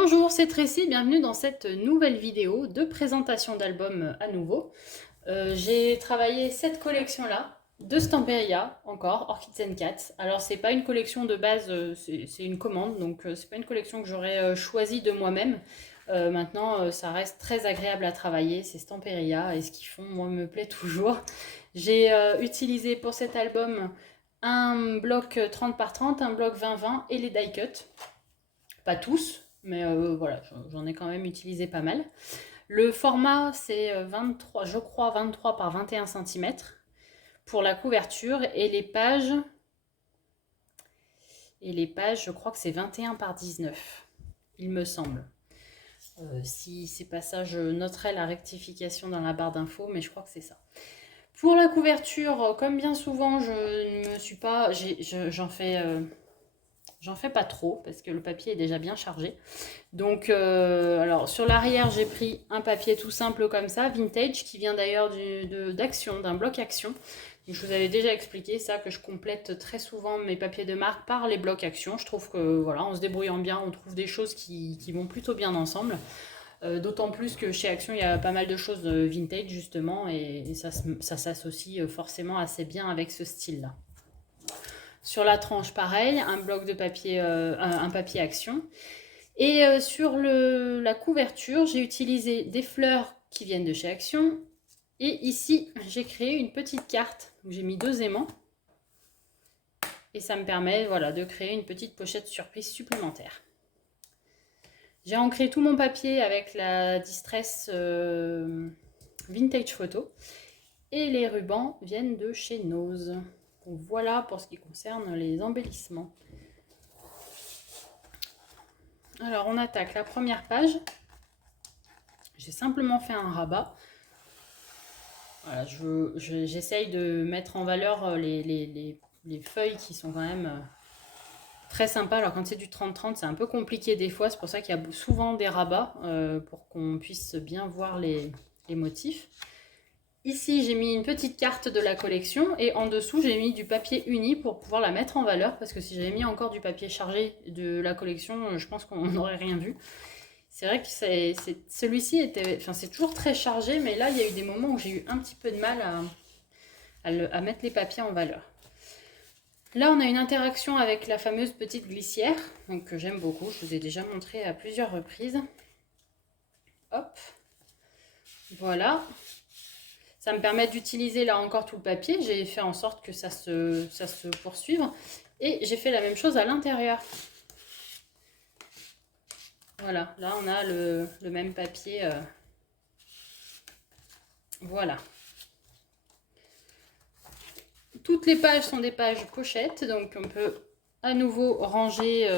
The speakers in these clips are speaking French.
Bonjour, c'est Tracy, bienvenue dans cette nouvelle vidéo de présentation d'album à nouveau. J'ai travaillé cette collection-là de Stamperia, encore, Orchids & Cats. Alors c'est pas une collection de base, c'est une commande, donc c'est pas une collection que j'aurais choisie de moi-même. Maintenant, ça reste très agréable à travailler, c'est Stamperia, et ce qu'ils font, moi, me plaît toujours. J'ai utilisé pour cet album un bloc 30 par 30, un bloc 20-20 et les die cut. Pas tous, mais voilà, j'en ai quand même utilisé pas mal. Le format, c'est 23, je crois 23 par 21 cm pour la couverture et les pages, je crois que c'est 21 par 19, il me semble. Si c'est pas ça, je noterai la rectification dans la barre d'infos, mais je crois que c'est ça. Pour la couverture, comme bien souvent, je ne me suis pas, j'en fais pas trop parce que le papier est déjà bien chargé. Donc, alors sur l'arrière, j'ai pris un papier tout simple comme ça, vintage, qui vient d'ailleurs d'Action, d'un bloc Action. Donc, je vous avais déjà expliqué ça, que je complète très souvent mes papiers de marque par les blocs Action. Je trouve que voilà, en se débrouillant bien, on trouve des choses qui vont plutôt bien ensemble. D'autant plus que chez Action, il y a pas mal de choses vintage justement, et ça s'associe forcément assez bien avec ce style-là. Sur la tranche, pareil, un bloc de papier, un papier Action. Et sur la couverture, j'ai utilisé des fleurs qui viennent de chez Action. Et ici, j'ai créé une petite carte. J'ai mis 2 aimants. Et ça me permet voilà, de créer une petite pochette surprise supplémentaire. J'ai ancré tout mon papier avec la Distress Vintage Photo. Et les rubans viennent de chez Nose. Donc voilà pour ce qui concerne les embellissements. Alors on attaque la première page. J'ai simplement fait un rabat. Voilà, j'essaye de mettre en valeur les feuilles qui sont quand même très sympas. Alors quand c'est du 30-30, c'est un peu compliqué des fois. C'est pour ça qu'il y a souvent des rabats pour qu'on puisse bien voir les motifs. Ici, j'ai mis une petite carte de la collection et en dessous, j'ai mis du papier uni pour pouvoir la mettre en valeur. Parce que si j'avais mis encore du papier chargé de la collection, je pense qu'on n'aurait rien vu. C'est vrai que celui-ci était, enfin c'est toujours très chargé, mais là il y a eu des moments où j'ai eu un petit peu de mal à mettre les papiers en valeur. Là on a une interaction avec la fameuse petite glissière, donc, que j'aime beaucoup, je vous ai déjà montré à plusieurs reprises. Hop, voilà. Ça me permet d'utiliser là encore tout le papier, j'ai fait en sorte que ça se poursuive. Et j'ai fait la même chose à l'intérieur. Voilà, là on a le même papier. Voilà. Toutes les pages sont des pages pochettes, donc on peut à nouveau ranger...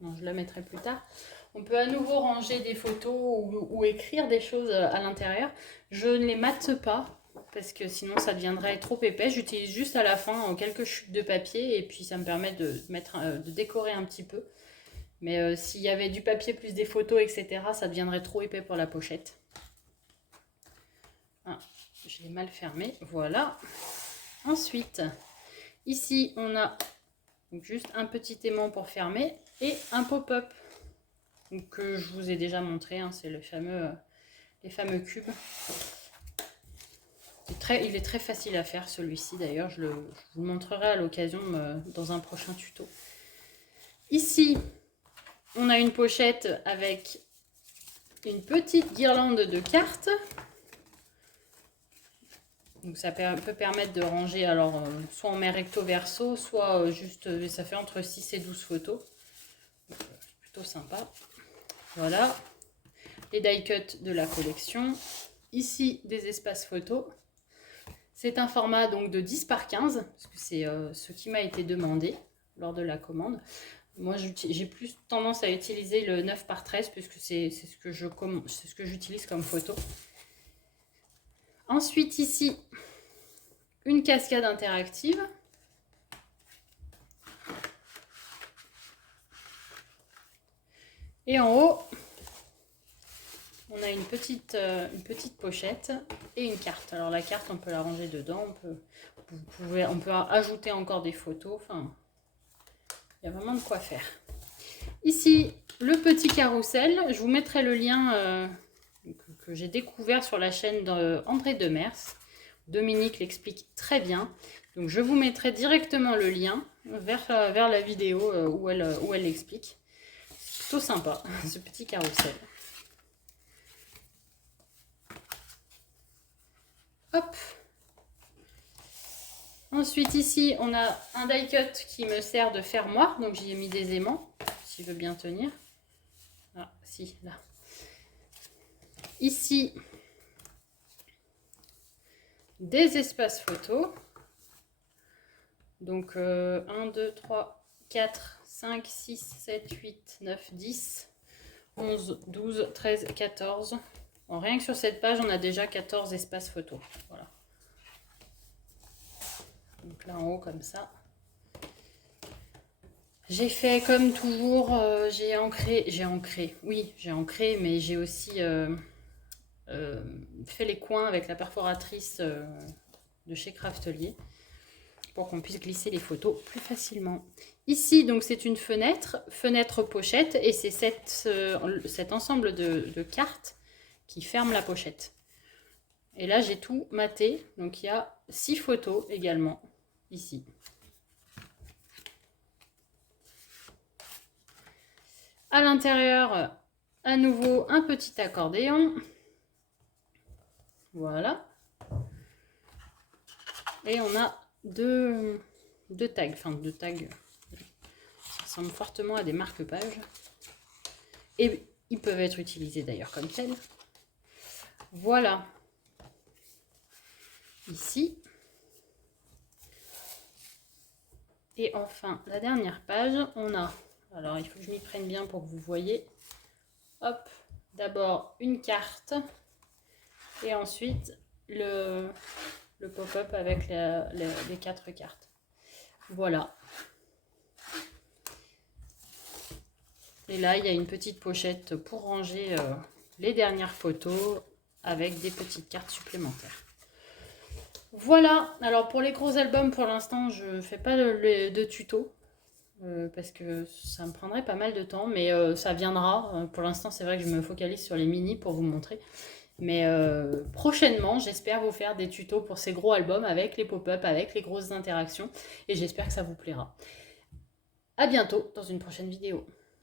non, je la mettrai plus tard. On peut à nouveau ranger des photos ou écrire des choses à l'intérieur. Je ne les mate pas, parce que sinon ça deviendrait trop épais. J'utilise juste à la fin quelques chutes de papier, et puis ça me permet de décorer un petit peu. Mais s'il y avait du papier plus des photos, etc., ça deviendrait trop épais pour la pochette. Ah, je l'ai mal fermé, voilà. Ensuite, ici, on a juste un petit aimant pour fermer et un pop-up que je vous ai déjà montré. Hein, c'est les fameux cubes. Il est très facile à faire celui-ci d'ailleurs. Je vous le montrerai à l'occasion dans un prochain tuto. Ici, on a une pochette avec une petite guirlande de cartes. Donc ça peut permettre de ranger, alors soit on met recto verso, soit juste, ça fait entre 6 et 12 photos. Plutôt sympa. Voilà. Les die cut de la collection. Ici, des espaces photos. C'est un format donc de 10 par 15, parce que c'est ce qui m'a été demandé lors de la commande. Moi, j'ai plus tendance à utiliser le 9 par 13, puisque c'est ce que j'utilise comme photo. Ensuite, ici, une cascade interactive. Et en haut, on a une petite pochette et une carte. Alors la carte, on peut la ranger dedans. On peut ajouter encore des photos. Enfin, il y a vraiment de quoi faire. Ici, le petit carrousel, je vous mettrai le lien que j'ai découvert sur la chaîne d'André Demers. Dominique l'explique très bien. Donc je vous mettrai directement le lien vers la vidéo où elle l'explique. C'est plutôt sympa, ce petit carrousel. Hop. Ensuite ici, on a un die cut qui me sert de fermoir. Donc j'y ai mis des aimants, s'il veut bien tenir. Ah, si, là. Ici, des espaces photos. Donc 1, 2, 3, 4, 5, 6, 7, 8, 9, 10, 11, 12, 13, 14. Bon, rien que sur cette page, on a déjà 14 espaces photos. Voilà. Donc là en haut comme ça. J'ai fait comme toujours, j'ai ancré, mais j'ai aussi fait les coins avec la perforatrice de chez Craftelier pour qu'on puisse glisser les photos plus facilement. Ici, donc c'est une fenêtre pochette, et c'est cet ensemble de cartes qui ferme la pochette. Et là, j'ai tout maté, donc il y a 6 photos également ici. À l'intérieur, à nouveau, un petit accordéon. Voilà. Et on a deux tags. Enfin, deux tags. Ça ressemble fortement à des marque-pages. Et ils peuvent être utilisés d'ailleurs comme tels. Voilà. Ici. Et enfin, la dernière page, on a... Alors, il faut que je m'y prenne bien pour que vous voyez. Hop, d'abord une carte et ensuite le pop-up avec les 4 cartes. Voilà. Et là, il y a une petite pochette pour ranger les dernières photos avec des petites cartes supplémentaires. Voilà. Alors, pour les gros albums, pour l'instant, je ne fais pas de tuto. Parce que ça me prendrait pas mal de temps, mais ça viendra. Pour l'instant, c'est vrai que je me focalise sur les mini pour vous montrer. Mais prochainement, j'espère vous faire des tutos pour ces gros albums avec les pop-up, avec les grosses interactions. Et j'espère que ça vous plaira. À bientôt dans une prochaine vidéo.